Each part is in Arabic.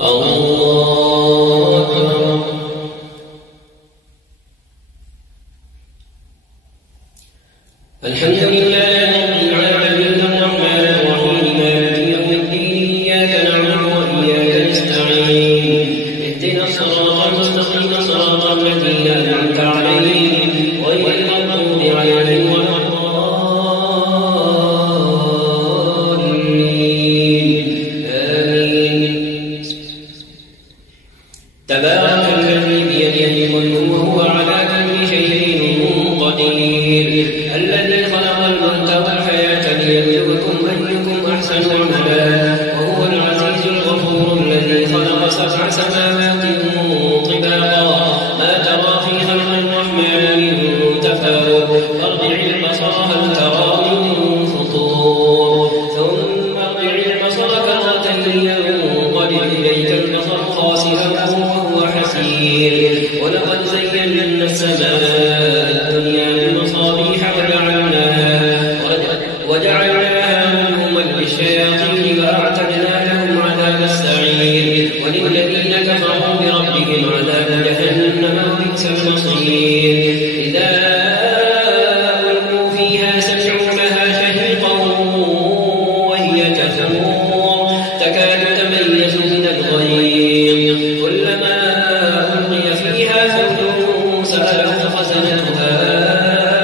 الله أكبر. الحمد لله رب العالمين الرحمن الرحيم مالك يوم الدين إياك نعبد وإياك نستعين اهدنا الصراط المستقيم صراط الذين أنعمت عليهم غير المغضوب عليهم ولا الضالين آمين. تبارك الذي بيده الملك وهو على كل شيء قدير الذي خلق الموت والحياة ليبلوكم أيكم أحسن عملا وهو العزيز الغفور الذي خلق 7 سماوات طباقا ما ترى في خلق الرحمن من تفاوت فارجع البصر هل ترى من فطور ثم ارجع البصر كرتين ينقلب إليك البصر خاسئا وهو حسير ولقد زينا السماء الدنيا بمصابيح وجعلناها رجوما للشياطين وأعتدنا لهم عذاب السعير وللذين كفروا بربهم عذاب جهنم وبئس المصير. إذا ألقوا فيها سمعوا لها شهيقا وهي تفور تكاد تميز من الغيظ كلما ألقي فيها فوج سألهم خزنتها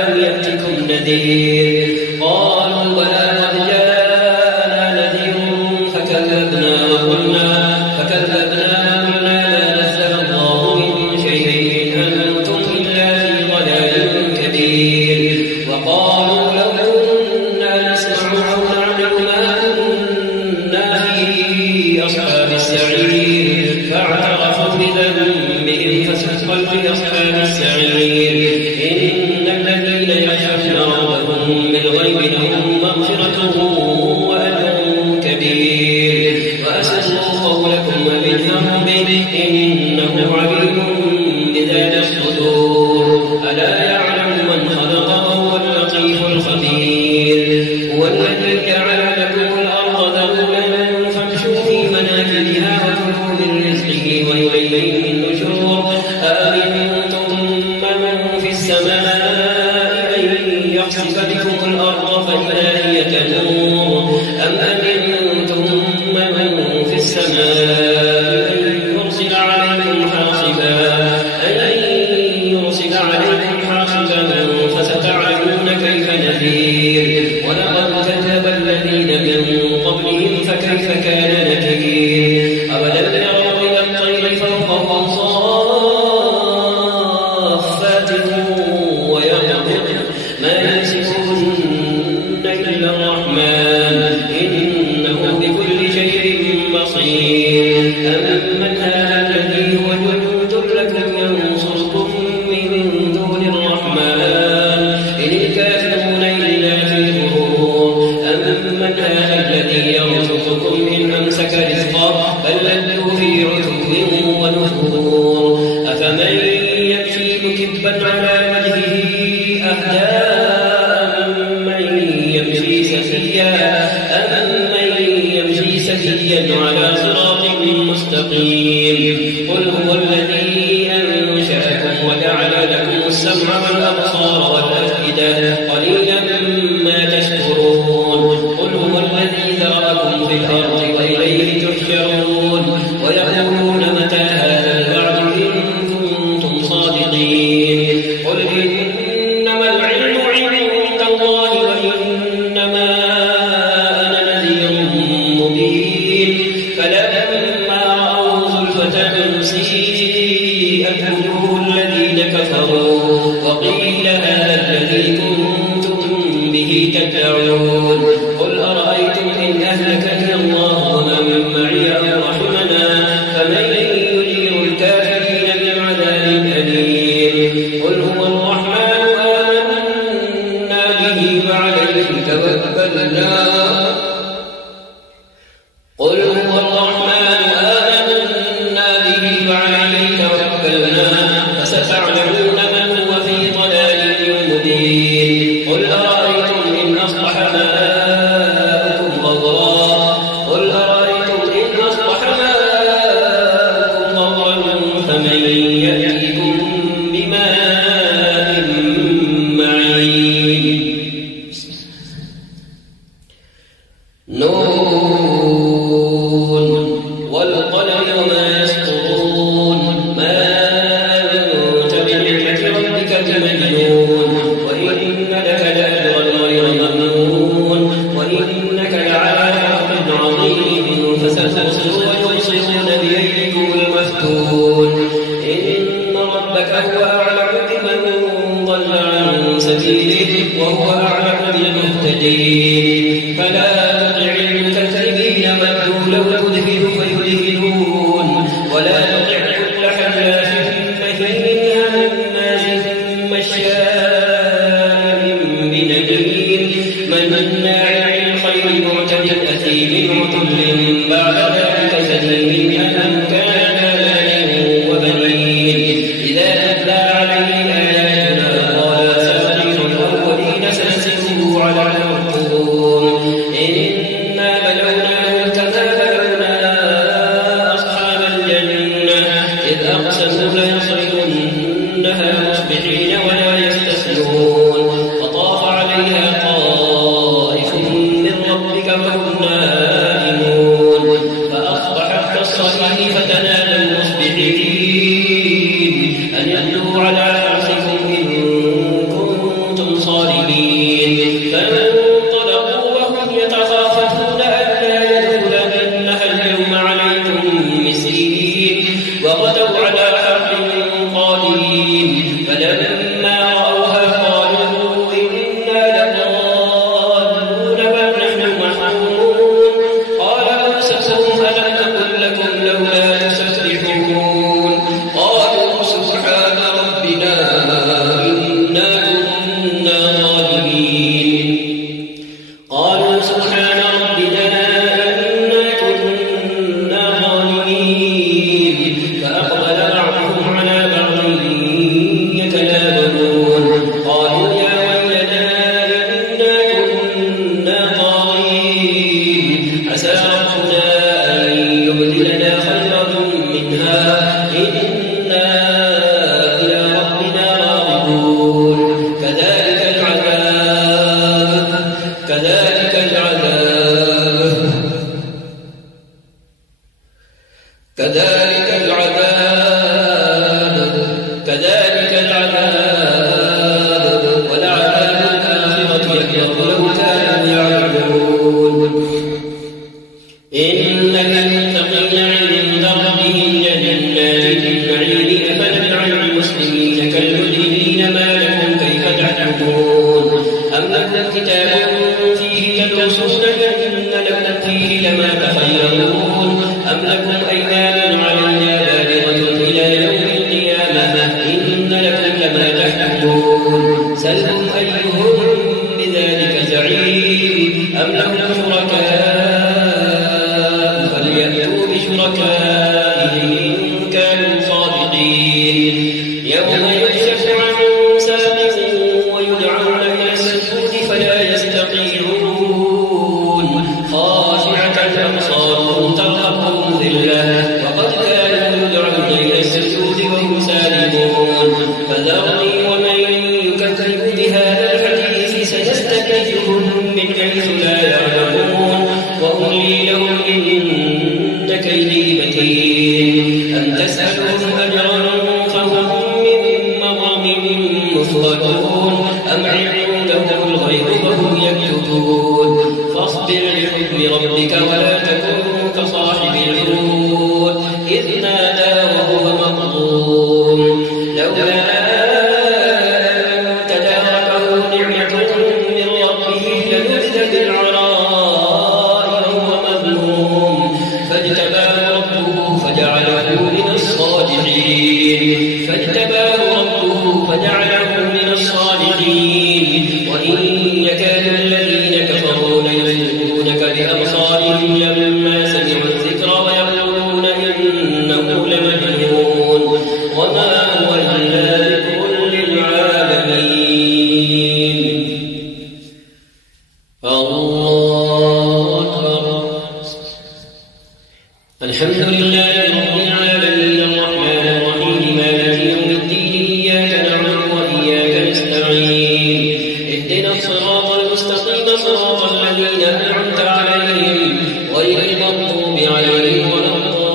ألم يأتكم نذير قالوا بلى قد جاءنا نذير فكذبنا وقلنا ما نزل الله من شيء إن أنتم إلا في ضلال كبير. وقالوا لو كنا نسمع أو نعلم ما كنا في أصحاب السعير فاعترفوا بذنبهم فسحقا لأصحاب السعير. إن الذين يخشون ربهم بالغيب لهم مغفرة وأجر كبير. وأسروا قولكم وبالهم به إنه عليم بذات الصدور ألا يعلم من خلق وهو اللطيف الخبير. هو الذي جعل لكم الأرض ذلولا فامشوا في مناكبها وكلوا من رزقه وإليه النشور. أأمنتم من في السماء أن يخسف بكم الأرض فإذا هي تمور أم أمنتم من في السماء أن يرسل عليكم حاصبا فستعلمون كيف نذير. ولقد كذب الذين من قبلهم فكيف كان نكير. أولم يروا إلى الطير فوقهم صافات ويقبضن ما يمسكهن إلا الرحمن إنه بكل شيء بصير. أمن هذا الذي هو جند لكم ينصركم من دون الرحمن إن الكافرون إلا في غرور. أمن هذا الذي يرزقكم إن أمسك رزقه بل لجوا في عتو ونفور. أفمن يمشي مكبا على وجهه أهدى أمن يمشي سويا على صراط مستقيم. قل هو الذي أنشأكم وجعل لكم السمع والأبصار والأفئدة قليلا ما تشكرون. قل هو الذي ذرأكم في الأرض وإليه تحشرون. ويقولون متى هذا الوعد إن كنتم صادقين. قل إنما العلم عند الله وإنما أنا نذير مبين. فلما رأوه زلفة والقلم وما يسطرون ما أنت بنعمة ربك بمجنون وإن لك لأجرا غير ممنون وإنك لعلى خلق عظيم فستبصر ويبصرون بأيكم المفتون إن ربك هو أعلم بمن ضل عن سبيله وهو أعلم بالمهتدين فلا تطع المكذبين ودوا لو تدهن فيدهنون ولا تطع كل حلاف مهين هماز مشاء بنميم مناع للخير معتد أثيم عتل بعد ذلك زنيم أن كان مالا وبنين إذا تتلى عليه آياتنا قال أساطير الأولين سنسمه على الخرطوم إنا بلوناهم كما بلونا أصحاب الجنة إذ أقسموا ليصرمنها مصبحين ولا يستسلمون فطاف عليها طائف من ربك وهم نائمون فأصبحت كالصريم فتنادوا مصبحين أن يغدوا على حرثكم إن كنتم صارمين فانطلقوا وهم يتخافتون ألا يدخلنها اليوم عليكم مسكين وغدوا على حرب قادرين فلما رأوها قالوا إنا لضالون بل نحن محرومون قال أوسطهم ألم نقل لكم لولا تسبحون قالوا سبحان ربنا إنا كنا ظالمين قالوا سبحان ربنا إنا كنا ظالمين فأقبل بعضهم على بعض يتلاومون قالوا يا ويلنا إنا كنا طاغين عسى ربنا أن يبدلنا خيرا منها إنا إلى ربنا راغبون كذلك العذاب كذلك العذاب كذلك العذاب كذلك العذاب ولعذاب الآخرة أكبر لو كانوا يعلمون إن للمتقين عند ربهم جنات النعيم أفنجعل المسلمين كالمجرمين ما لكم كيف تحكمون أم لكم كتاب فيه تدرسون إن لكم فيه لما تخيرون أم لكم أيمان علينا بالغة إلى يوم القيامة إن لكم لما تحكمون سلهم أيهم بذلك زعيم أم لهم شركاء فليأتوا بشركائهم إن كانوا صادقين يوم يكشف عن ساق ويدعون إلى السجود فلا يستطيعون خاشعة أبصارهم ترهقهم ذلة وقد كانوا يدعون إلى السجود وهم سالمون فذرني ومن يكذب بهذا الحديث سنستدرجهم من حيث لا يعلمون وأملي لهم إن كيدي متين أم تسألهم أجرا فهم من مغرم مثقلون أم عندهم الغيب فهم يكتبون فاصبر لحكم ربك ولا تكن كصاحب الحوت إذ نادى وهو مظلوم لولا أن تداركه نعمة من ربه لنبذ بالعراء وهو مذموم فاجتباه ربه فجعله من الصالحين وإن يكاد الذين كفروا ليزلقونك بأبصارهم لما سمعوا الذكر ويقولون إنه لمجنون وما هو إلا ذكر للعالمين الله أكبر الحمد لله رب العالمين الرحمن الرحيم مالك يوم الدين إياك نعبد وإياك نستعين اهدنا الصراط المستقيم صراط الذين أنعمت عليهم غير المغضوب عليهم ولا الضالين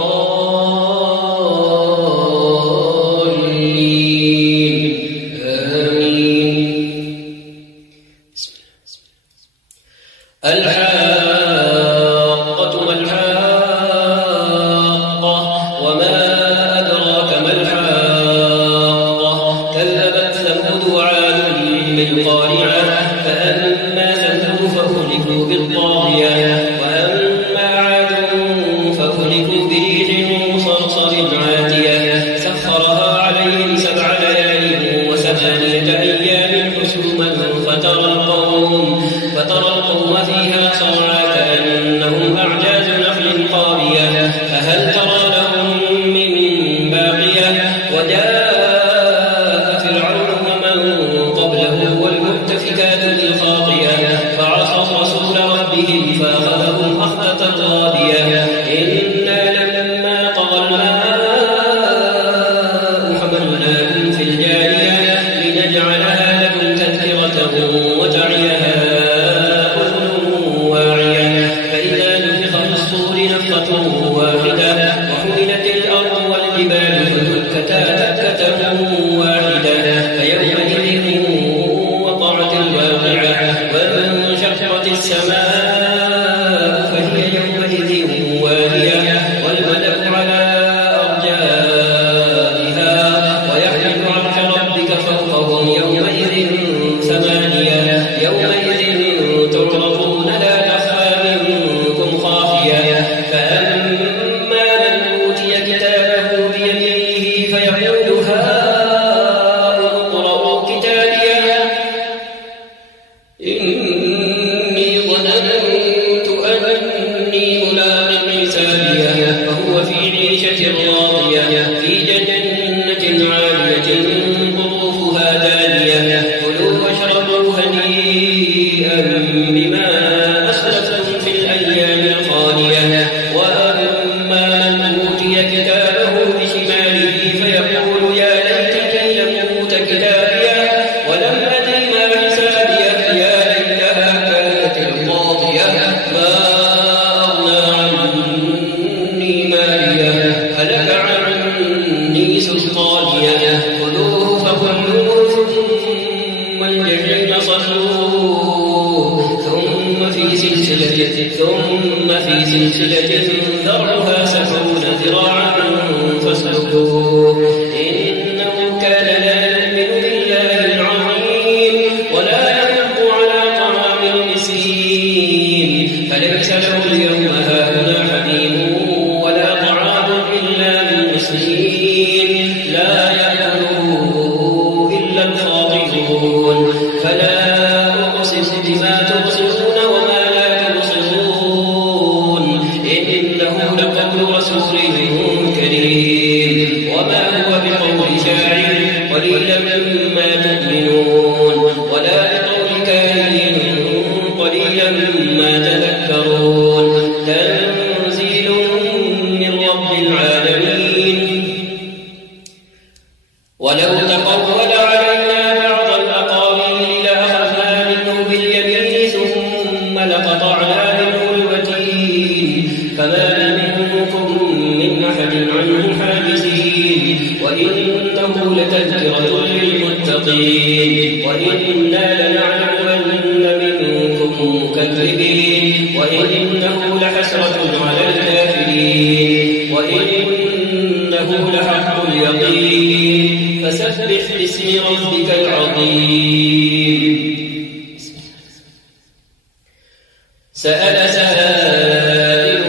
وما أدراك ما الحاقة كذبت ثمود وعاد بالقارعة فأما ثمود فأهلكوا بالطاغية وأما عاد فأهلكوا بريح صرصر عاتية سخرها عليهم 7 ليال و8 أيام حسوما فترى القوم فيها صرعى كأنهم أعجاز نخل خاوية فهل ترى لهم من باقية وجاء فرعون ومن قبله والمؤتفكات بالخاطئة فعصوا رسول ربهم فأخذهم أخذة رابية إنا لما طغى الماء حملناكم في الجارية لنجعلها لكم تذكرة وتعيها أذن واعية فإذا نفخ في الصور نفخة واحدة وحملت الأرض والجبال فدكتا دكة واحدة فيومئذ وقعت الواقعة وانشقت السماء فهي يومئذ واهية والملك على أرجائها ويحمل عرش ربك فوقهم يومئذ 8 يومئذ تعرضون لا تخفى منكم خافية فأما من أوتي كتابه بيمينه فيقول هاؤم اقرءوا كتابيه إني ظننت أني ملاق حسابيه فهو في عيشة راضية في جنة عالية قطوفها دانية كلوا واشربوا هنيئا بما أسلفتم في الأيام الخالية وأما من أوتي كتابه بشماله فيقول يا ليتني لم أوت كتابيه ولم أدر ما حسابيه يا ليتها كانت القاضية ما أغنى عني ماليه هلك عني سلطانيه خذوه فغلوه ثم الجحيم صلوه ثم في سلسلة ذرعها 70 ذراعا فاسلكوه إنه كان لا يؤمن بالله العظيم ولا يحض على طعام المسكين فليس له اليوم هاهنا حميم ولا طعام إلا من مسكين لا يأكله إلا الخاطئون فلا أقسم بما تبصرون وما لا تبصرون إنه لقول رسول كريم وما هو بقول شاعر قليلا ما تؤمنون ولا بقول كاهن قليلا ما تذكرون تنزيل من رب العالمين ولو تقول علينا بعض الأقاويل لأخذنا منه باليمين ثم لقطعنا منه الوتين فما منكم من أحد عنه حاجزين وإنه لتذكرة للمتقين وإنا لنعلم أن منكم مكذبين وإنه لحسرة على الكافرين وإنه لحق اليقين فسبح باسم ربك العظيم سأل سائل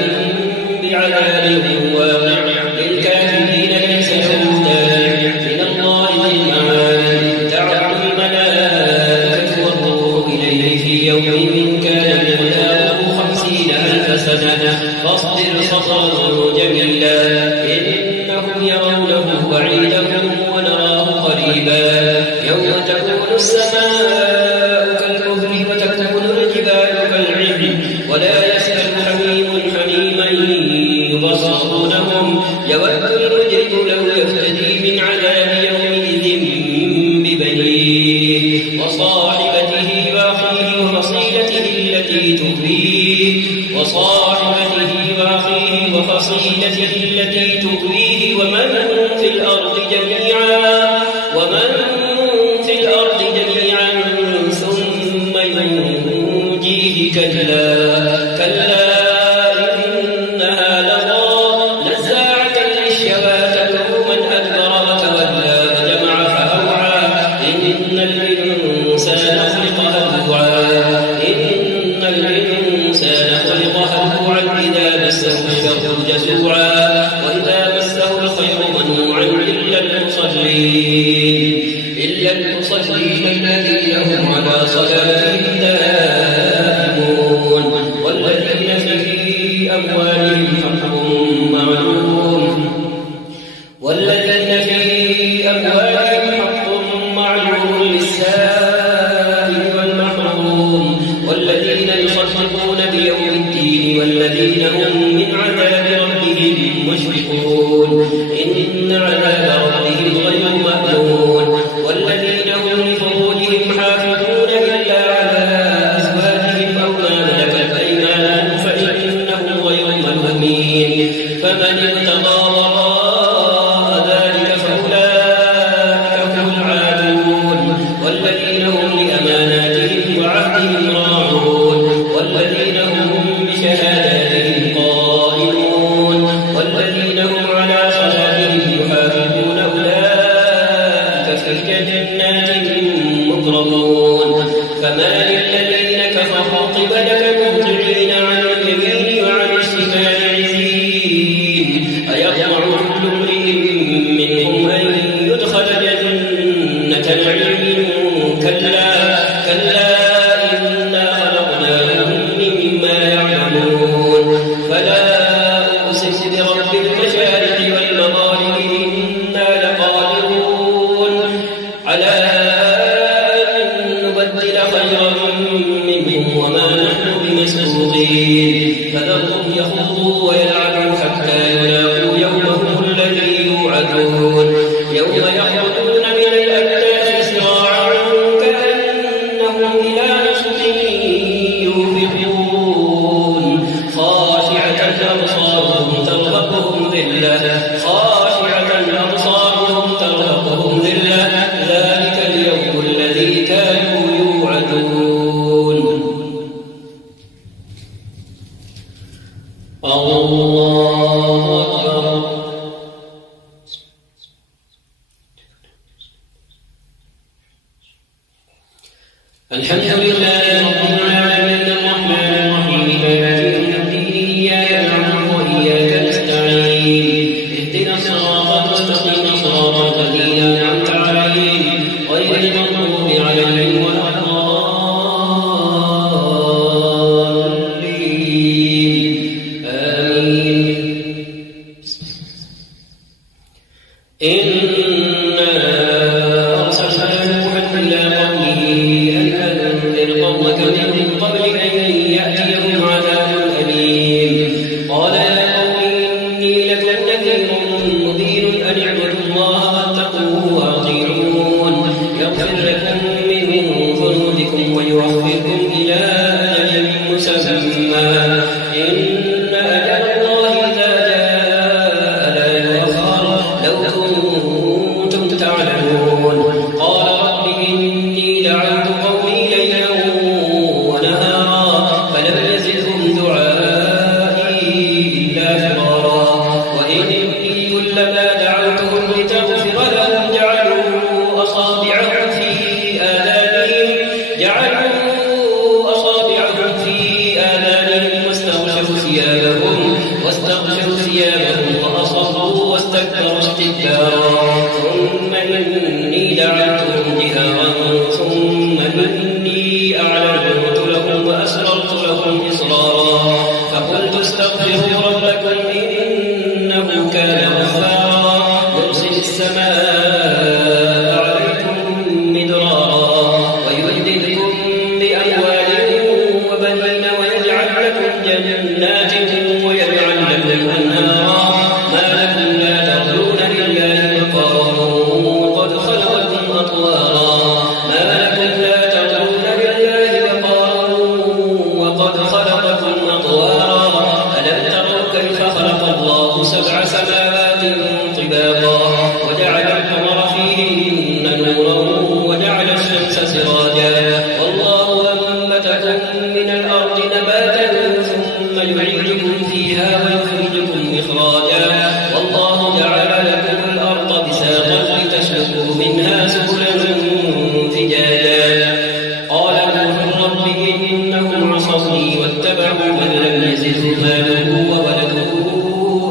بعذاب واقع للكافرين ليس له دافع من الله ذي المعارج تعرج الملائكة والروح إليه في يوم كان مقداره 50,000 سنة فاصبر صبرا جميلا إنهم يرونه بعيدا ونراه قريبا يوم تكون السماء كالكهل وتكون الجبال كالعهن ولا يسأل حميم حميما يبصرونهم يود المجرم لو يفتدي من عذاب يومئذ ببنيه وصاحبته وأخيه وفصيلته التي تؤويه ومن في الأرض جميعا ثم ينجيه كلا إنها لظى نزاعة للشوى المصلين إلا المصلين الذين هم على صلاتهم دائمون والذين في أموالهم حق معلوم للسائل والمحروم والذين يصدقون بيوم الدين والذين هم من عذاب ربهم مشفقون إن عذاب ربهم غير مأمون والذين هم لفروجهم حافظون إلا على أزواجهم أو ما ملكت أيمانهم فإنهم غير ملومين فمن ابتغى وراء ذلك فأولئك هم العادون والذين هم لأماناتهم وعهدهم راعون والذين هم بشهاداتهم قائمون والذين هم على صلاتهم يحافظون أولئك في جنات مكرمون فما للذين كفروا قبلك مهطعين عن اليمين وعن الشمال عزين أيطمع كل امرئ منهم أن يدخل جنة نعيم كلا إنا خلقناهم مما يعملون فلا أقسم برب المشارق والمغارب إنا لقادرون على أن نبدل خيرا منهم وما نحن بمسبوقين فذرهم يخوضوا ويلعبوا حتى يلاقوا يومهم الذي يوعدون يوم يخرجون من الأجداث سراعا كأنهم إلى نصب يوفقون خاشعة أبصارهم ترهقهم ذلة ذلك اليوم الذي كانوا يوعدون الله أكبر الحمد لله رب العالمين الرحمن الرحيم مالك يوم الدين إياك نعبد وإياك نستعين اهدنا الصراط المستقيم صراط الذين أنعمت عليهم غير المغضوب عليهم ولا الضالين آمين إنا أرسلنا نوحا إلى قومه أن أنذر قومك من قبل أن يأتيهم عذاب أليم قال يا قوم إني لكم نذير مبين أن اعبدوا الله واتقوه وأطيعون يغفر لكم من ذنوبكم ويوفقكم إلى أجل مسمى إن أجل الله إذا جاء لا يؤخر لو كنتم تعلمون قال رب إني دعوت قومي ليلا ونهارا فلم يزدهم دعائي إلا فرارا وإني كلما دعوتهم لتغفر لهم جعلوا أصابعهم في آذانهم واستغشوا ثيابهم وأصروا واستكبروا استكبارا ثم إني دعوتهم جهارا ثم إني أعلنت لهم وأسررت لهم إسرارا فقلت استغفروا ربكم إنه كان غفارا يرسل السماء عليكم مدرارا ويمددكم بأموال وبنين ويجعل لكم جنات ويجعل لكم أنهارا ما لكم لا ترجون لله وقارا وقد خلقكم أطوارا ما لكم لا ترجون لله وقارا وقد خلقكم أطوارا ألم تروا كيف خلق الله 7 سماوات طباقا وجعل القمر فيهن نورا وجعل الشمس سراجا والله أنبتكم من الأرض نباتا ثم يعيدكم فيها ويخرجكم إخراجا والله جعل لكم الأرض بساطا لتسلكوا منها سبلا فجاجا قال نوح رب إنهم عصوني واتبعوا من لم يزده ماله وولده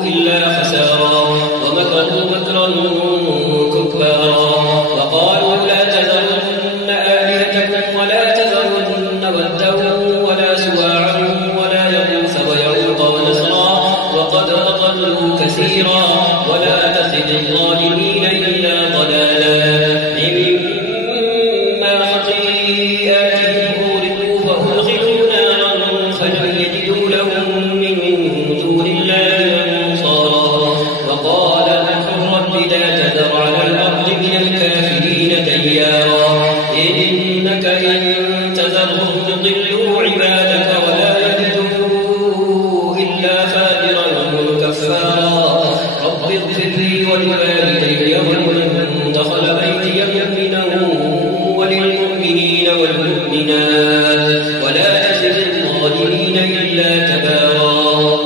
إلا خسارا ومكروا مكرا رب اغفر لي ولوالدي ولمن دخل بيتي مؤمنا وللمؤمنين والمؤمنات ولا تزد الظالمين إلا تبارا.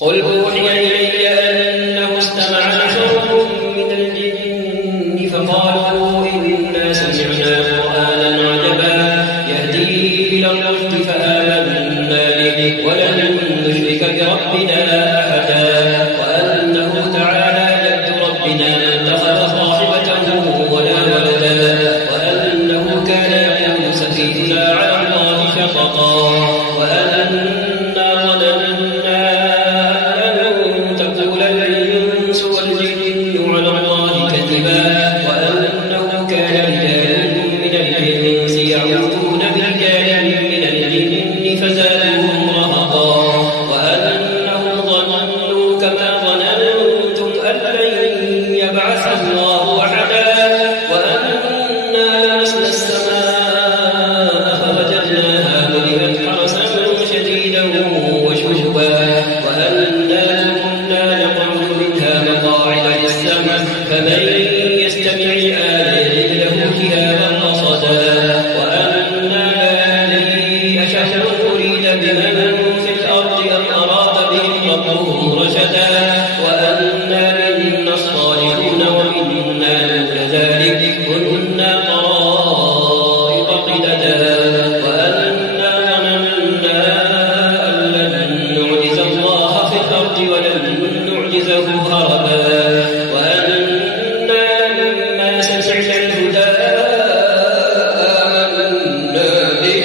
قل أوحي إلي أنه استمع نفر من الجن فقالوا إنا سمعنا قرآنا عجبا يهدي إلى الرشد فآمنا به ولن نشرك بربنا أحدا وأنه تعالى جد ربنا ما اتخذ صاحبته ولا ولدا وأنه كان يقول سفيهنا على الله شططا وأنا ظننا أن تقول الإنس والجن على الله كذبا وأنه كان رجال من الإنس يعوذون برجال من الجن فزادوهم رهقا وأنهم ظنوا كما ظننتم أن لن يبعث الله أحدا وأنا لمسنا السماء فوجدناها ملئت حرسا شديدا وشهبا وأنا كنا نقعد منها مقاعد للسمع فمن يستمع الآن يجد له شهابا رصدا وأنا لا ندري أشر أريد بمن في الأرض أم أراد بهم ربهم رشدا وأنا منا الصالحون ومنا دون ذلك كنا طرائق قددا وأنا ظننا أن لن نعجز الله في الأرض ولن نعجزه هربا وأنا لما سمعنا الهدى آمنا به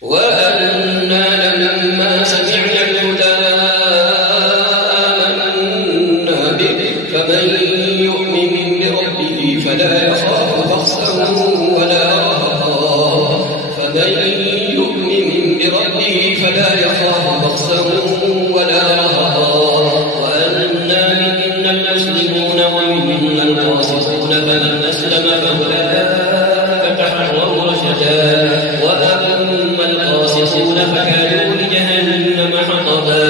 وأنا لما سمعنا الهدى آمنا به فمن يؤمن بربه فلا يخاف بخسا ولا رهقا فمن يؤمن بربه فلا يخاف بخسا ولا رهقا وأنا منا المسلمون ومنا القاسطون فمن أسلم فأولئك تحروا رشدا وأما القاسطون فكانوا لجهنم حطبا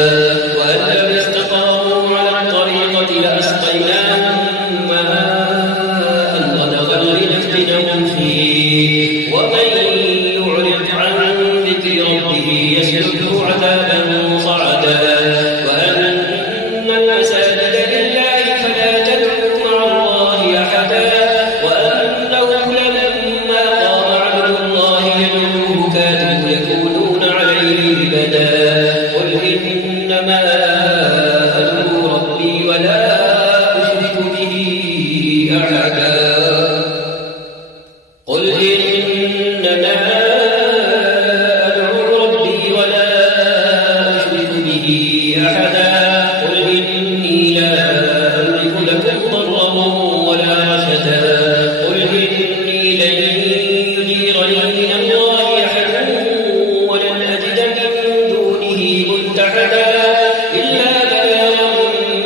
وأن لم يستقاموا على الطريقة لأسقيناهم ماء غدقا لنفتنهم فيه ومن يعرض عن ذكر ربه يسلكه عذابا صعدا وأن المساجد لله فلا تدعوا مع الله أحدا وأنه لما قام عبد الله يدعوه كادوا يكونون عليه لبدا قل إنما أدعو ربي ولا أشرك به أحدا قل إنما أدعو ربي ولا أشرك به أحدا قل إني لا أملك لكم ضرا ولا رشدا قل إني لن يجيرني من الله أحد ولن أجد من دونه ملتحدا إلا بلاغا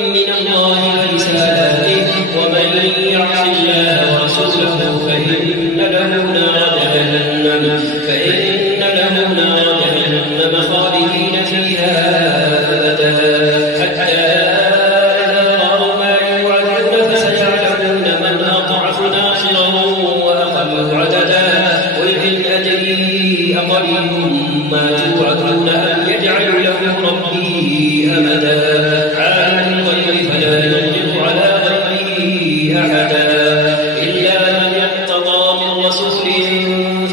من الله ورسالاته ومن يعص الله ورسوله فإن له نار جهنم خالدين فيها أبدا حتى إذا رأوا ما يوعدون فسيعلمون من أضعف ناصرا وأقل عددا قل إن أدري أقريب ما توعدون أم يجعل له ربي أمدا عالم الغيب فلا يظهر على غيبه أحدا إلا من يرتضى من رسول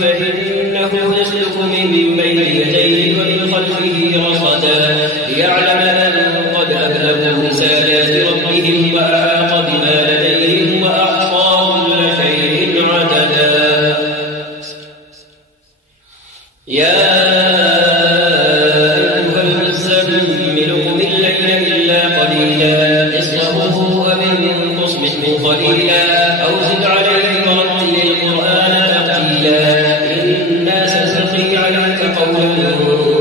فإنه يسلك من بين يديه ومن خلفه رصدا ليعلم أن قد أبلغوا رسالات ربهم وأحاط بما لديهم وأحصى كل شيء عددا يا أيها المزمل قم الليل إلا قليلا نصفه أو انقص منه قليلا أو زد عليه ورتل القرآن ترتيلا إنا سنلقي عليك قولا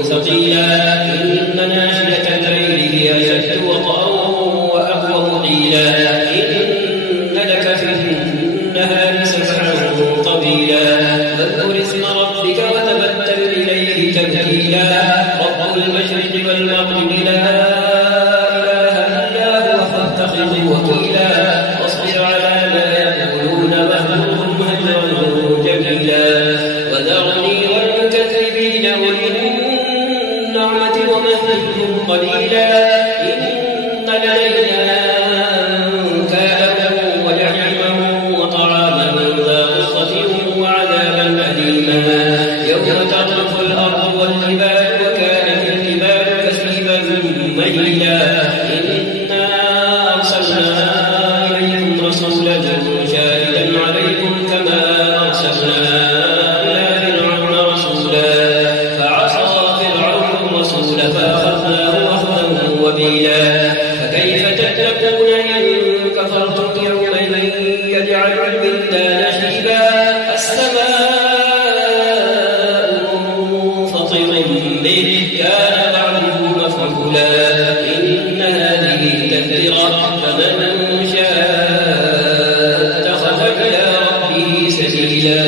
ثقيلا إن ناشئة الليل هي أشد وطئا وأقوم قيلا إن لك في النهار سبحا طويلا فاذكر اسم ربك وتبتل إليه تبتيلا سبيلا رب المشرق والمغرب لا إله إلا هو فاتخذه وكيلا واصبر على ما يقولون واهجرهم هجرا جميلا وذرني والمكذبين أولي النعمة ومهلهم قليلا إن لدينا أنكالا وجحيما وطعاما ذا غصة وعذابا أليما يوم ترجف الأرض والجبال وكانت الجبال كثيبا مهيلا إنا أرسلنا إليكم رسولا شاهدا عليكم كما أرسلنا إلى فرعون رسولا فعصى فرعون الرسول فأخذناه أخذا وبيلا فكيف تتقون إن كفرتم يوما يجعل البلدان شيبا السماء منفطر به كان وعده مفعولا إن هذه تذكرة فمن شاء اتخذ إلى ربه سبيلا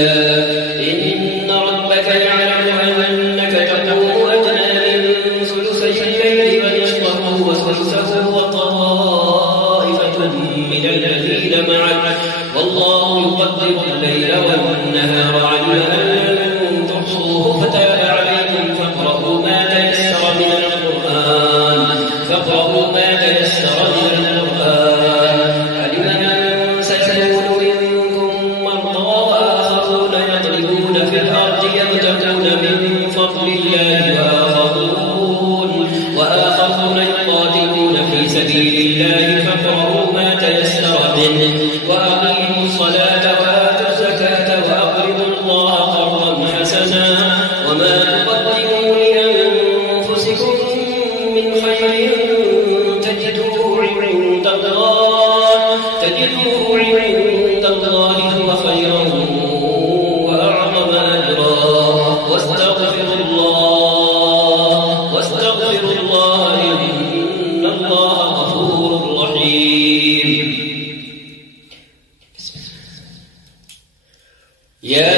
إن ربك يعلم أنك تقوم أدنى من ثلثي الليل ونصفه وثلثه وطائفة من الذين معك والله يقدر الليل والنهار علم أن لن تحصوه فتاب عليكم فاقرؤوا ما تيسر من القرآن علم من سيكون منكم مرضى وآخرون يضربون في الأرض يبتغون من فضل الله وآخرون يقاتلون في سبيل الله فاقرؤوا ما تيسر منه وأقيموا الصلاة وآتوا الزكاة وأقرضوا الله قرضا حسنا وما تقدموا لأنفسكم من خير تجدوه عند الله هو خيرا وأعظم أجرا واستغفروا الله إن الله غفور رحيم يا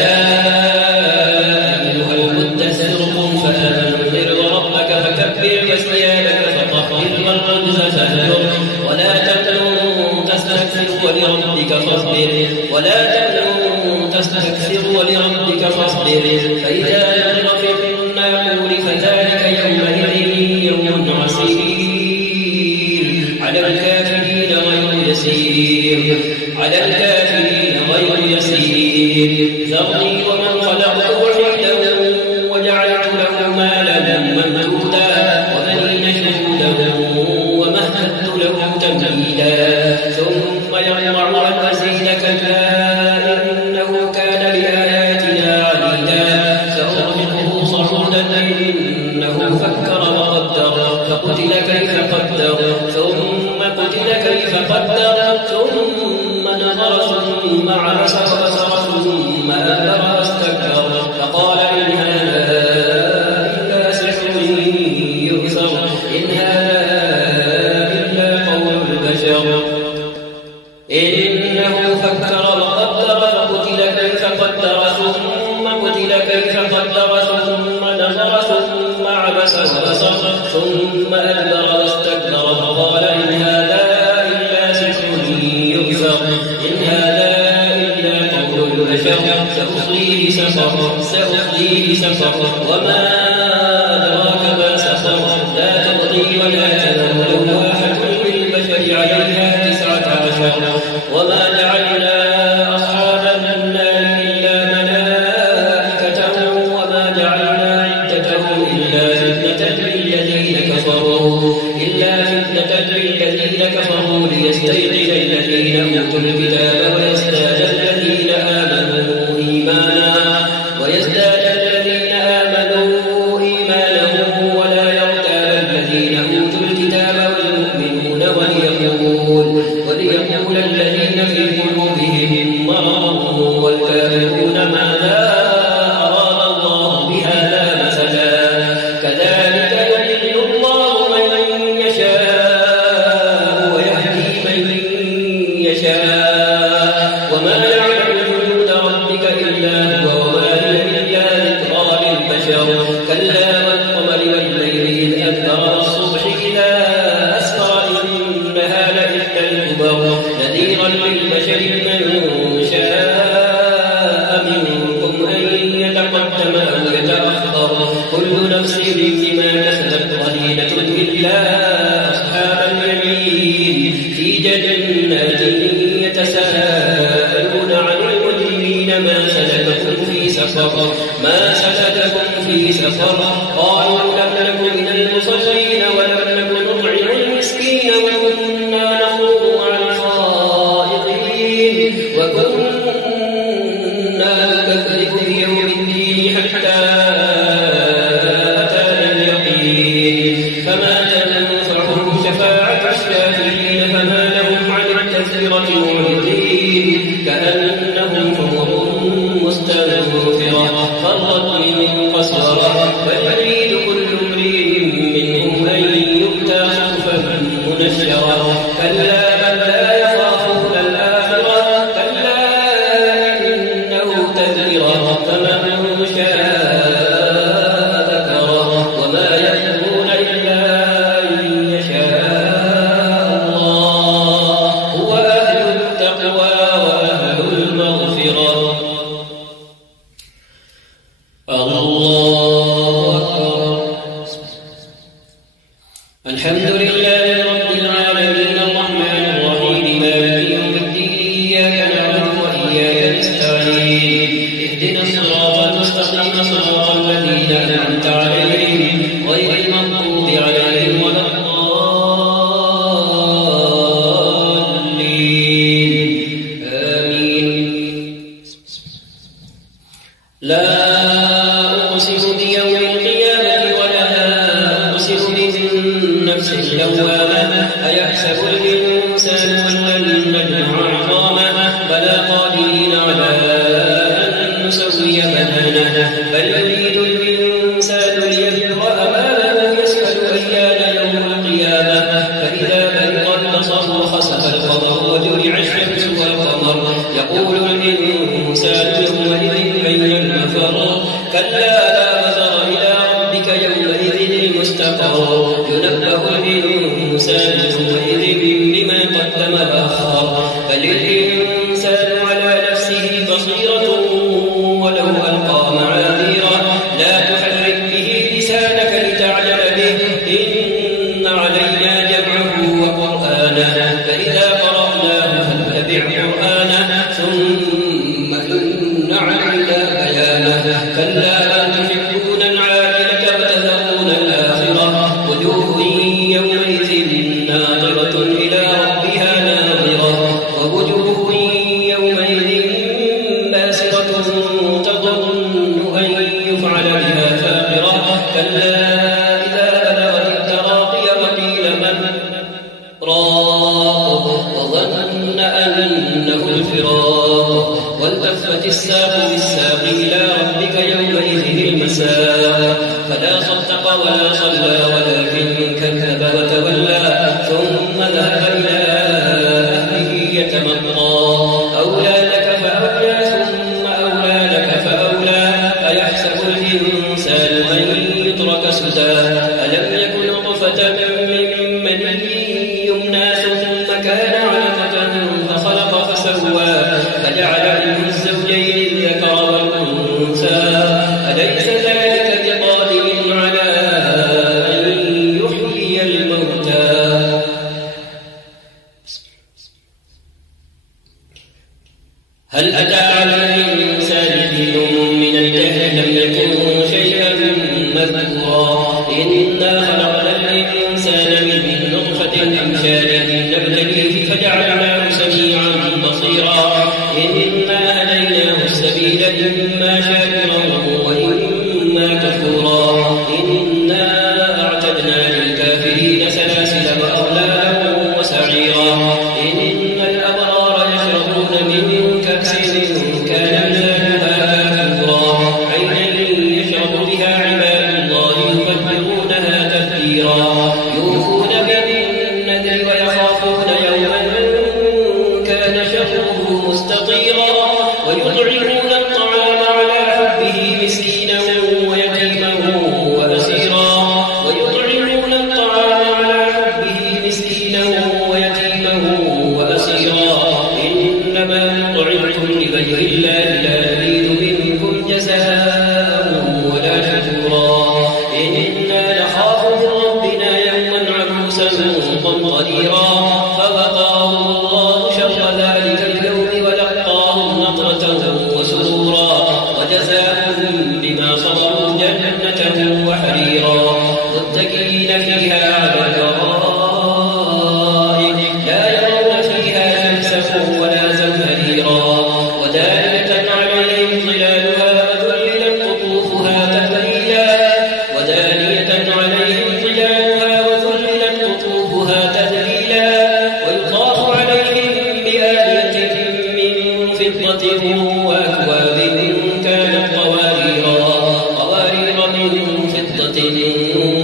أيها المدثر قم فأنذر وربك فكبر وثيابك فطهر والرجز فاهجر ولا تمنن تستكثر ولربك فاصبر فإذا نقر في الناقور فذلك يومئذ يوم عسير على الكافرين غير يسير ذرني ومن خلقت وحيدا وجعلت له مالا ممدودا وبنين شهودا ومهدت له تمهيدا ثم يطمع أن أزيد كلا إنه كان لآياتنا عنيدا سأرهقه صعودا إنه فكر وقدر فقتل كيف قدر ثم قتل كيف قدر ثم نظر ثم عبس وبصر ثم أدبر واستكبر فقال إن هذا إلا سحر يؤثر إن هذا إلا قول البشر إنه فكر وقدر فقتل كيف قدر ثم قتل كيف قدر ثم نظر ثم عبس وبصر ثم أدبر واستكبر فقال إن هذا إلا سحر يؤثر إن هذا إلا قول البشر سأصليه سقر وما أدراك ما سقر لا تبغي ولا تذر لواحة للبشر عليها 19 وما جعلنا أصحاب النار إلا ملائكة وما جعلنا عدتهم إلا فتنة للذين كفروا ليستيقن الذين أوتوا الكتاب ويزداد الذين آمنوا إيمانا ولا يرتاب الذين أوتوا الكتاب والمؤمنون وليقول الذين في قلوبهم مرض والكافرون ماذا أراد الله بهذا مثلا كذلك يضل الله من يشاء ويهدي من يشاء وما الحمد لله رب العالمين الرحمن الرحيم مالك يوم الدين إياك نعبد وإياك نستعين اهدنا الصراط المستقيم صراط الذين أنعمت عليهم غير المغضوب عليهم ولا الضالين آمين. لا أقسم بيوم القيامة ولا أقسم بالنفس اللوامة أيحسب الإنسان أن لن نجمع عظامه بلى قادرين على أن نسوي بنانه بل يريد الإنسان ليذكر أمامه يسأل أيان يوم القيامة فإذا برق البصر وخسف القمر وجمع الشمس والقمر يقول الإنسان يومئذ أين المفر كلا لا وزر إلى ربك يومئذ المستقر ينبه الإنسان يومئذ بما قدم وأخر بل الإنسان على نفسه بصيرة ولو ألقى معاذيره لا تحرك به لسانك لتعجل به إن علينا جمعه وقرآنه فإذا قرأناه فاتبع قرآنه ثم إن علينا بيانه كلا لا تحبون العاجلة وتذرون الآخرة وجوه يومئذ ناظرة إلى ربها ناظرة ووجوه يومئذ باسرة تظن أن يفعل بها فاقرة كلا إذا بلغت التراقي وقيل من راق وظن أنه الفراق والتفت الساق بالساق إلى ربك يومئذ المساق فلا صدق ولا صلى ولكن كذب وتولى ثم ذهب إلى أهله يتمطى أولى لك فأولى ثم أولى لك فأولى أيحسب الإنسان أن يترك سدى ألم يكن نطفة من مني يمنى ثم كان علقة فخلق فسوى فجعل منه الزوجين الذكر والأنثى أليس ذلك بقادر على أن يحيي الموتى هل أتى على الإنسان حين من الدهر لم يكن شيئا مذكورا إنا خلقنا الإنسان من نطفة أمشاج نبتليه فجعلناه سميعا بصيرا إنا هديناه السبيل إما شاكرا وإما كفورا إنا أعتدنا للكافرين سلاسل وأغلالا وسعيرا إن الأبرار يشربون من كأس كان مزاجها كافورا عينا يشرب بها عباد الله يفجرونها تفجيرا يوفون بالنذر ويخافون يوما كان شره مستطيرا ويطعمون الطعام على حبه مسكينا ويتيما وأسيرا ويطعمون الطعام على حبه مسكينا ويتيما وأسيرا إنما نطعمكم لوجه الله لا نريد منكم جزاء ولا شكورا إنا نخاف من ربنا يوما عبوسا قمطريرا فوقاهم الله شر ذلك اليوم ولقاهم نضرة وسرورا وجزاهم بما صبروا جنة وحريرا متكئين فيها على الأرائك لا يرون فيها شمسا ولا زمهريرا ودانية عليهم ظلالها وذللت قطوفها تذليلا ودانية عليهم ظلالها وذللت قطوفها تذليلا ويطاف عليهم بآنية من فضة وأكواب كانت قوارير من فضة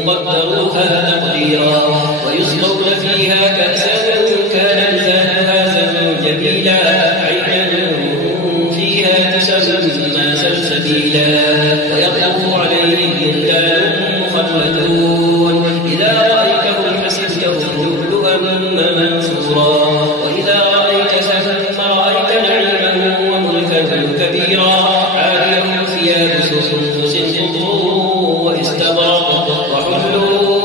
قدروها تقديرا ويسقون فيها كأسا كان مزاجها زنجبيلا عينا فيها تسمى سلسبيلا ويطوف عليهم ولدان مخلدون إذا رأيتهم حسبتهم لؤلؤا منثورا وإذا رأيت ثم رأيت نعيما وملكا كبيرا عاليهم ثياب سندس خضر واستبرق وحلوا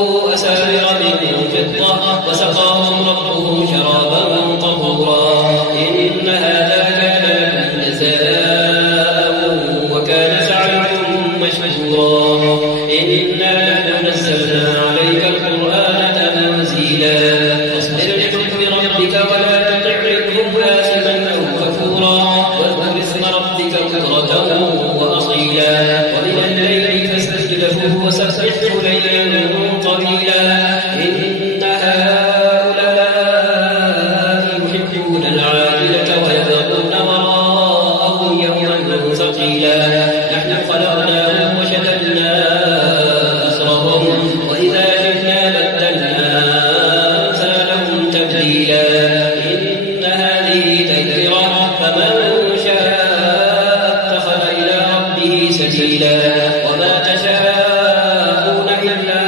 شيئا قليلا إن هؤلاء يحبون العاجلة ويذرون وراءهم يوما ثقيلا نحن خلقناهم وشددنا أسرهم وإذا شئنا بدلنا أمثالهم تبديلا إن هذه تذكرة فمن شاء اتخذ إلى ربه سبيلا وما تشاءون إلا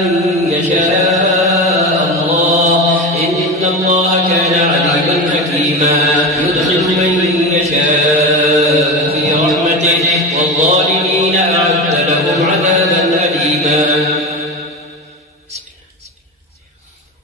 أن يشاء الله إن الله كان عليما حكيما يدخل من يشاء في رحمته والظالمين أعد لهم عذابا أليما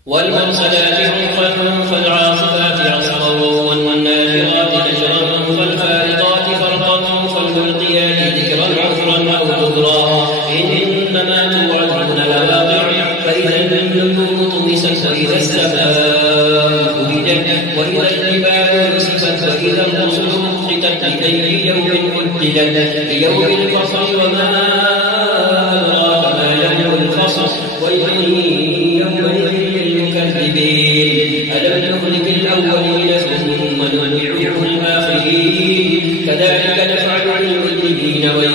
والمرسلات عرفا فالعاصفات عصفا والناشرات نشرا فالفارقات فرقا فالملقيات ذكرا عذرا أو نذرا إنما توعدون لواقع فإذا النجوم طمست وإذا السماء فرجت وإذا الجبال نسفت وإذا الرسل أقتت لأي يوم أجلت ليوم الفصل وما أدراك ما يوم الفصل ويل يومئذ للمكذبين ألم نهلك الأولين ثم نتبعهم الآخرين كذلك نفعل بالمجرمين ويل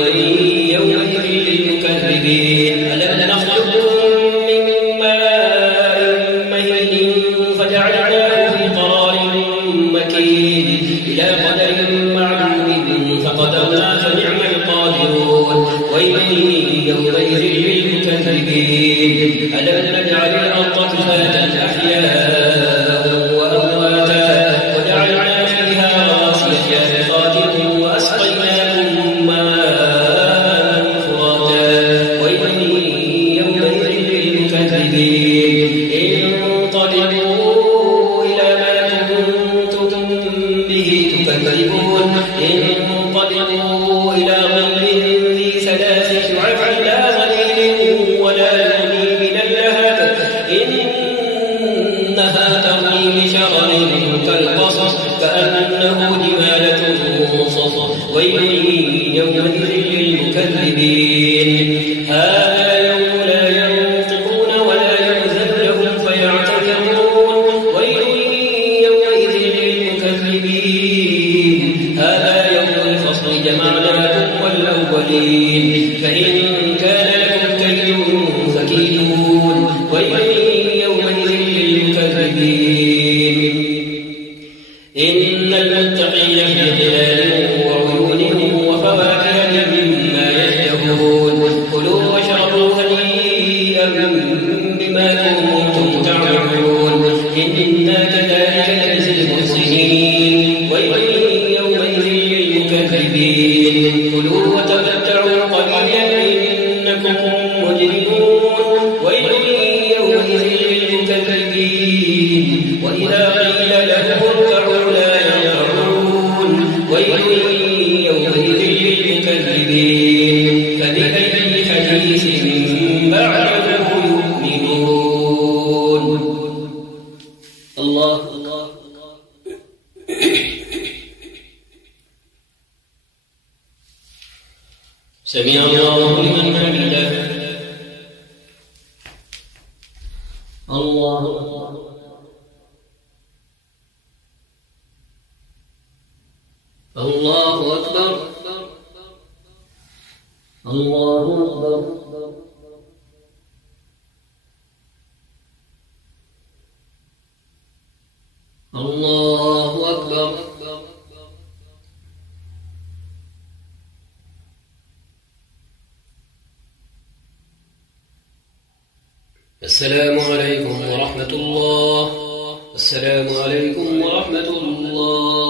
يومئذ للمكذبين ألم نخلقكم من ماء مهين فجعلناه في قرار مكين إلى قدر معلوم فقدرنا فنعم القادرون ويل يومئذ للمكذبين ألم نجعل الأرض كفاة أحياء وأمواتا وجعلنا فيها رواسي شامخات وأسقيناكم ماء فراتا ويل يومئذ للمكذبين انطلقوا إلى ما كنتم به تكذبون انطلقوا إلى ظل ذي ثلاث شعب لا ظليل ولا يغني من اللهب إنها ترمي بشرر كالقصص كأنه جمالة صفر ويل يومئذ للمكذبين هذا يوم لا ينطقون ولا يؤذن لهم فيعتذرون ويل يومئذ للمكذبين هذا يوم الفصل جمعناكم والأولين فإن كان لكم كيد فكيدون ويل يومئذ للمكذبين إن المتقين في ظلال وعيون وفواكه مما يشتهون كلوا واشربوا هنيئا بما كنتم تعملون إنا كذلك نجزي المحسنين ويل يومئذ للمكذبين كلوا وتمتعوا قليلا إنكم مجرمون ويل يومئذ للمكذبين وإذا قيل لهم اركعوا لا يركعون ويل يومئذ للمكذبين فبأي حديث بعده يؤمنون الله سمع الله لمن حمده الله الله أكبر الله أكبر الله أكبر السلام عليكم ورحمة الله السلام عليكم ورحمة الله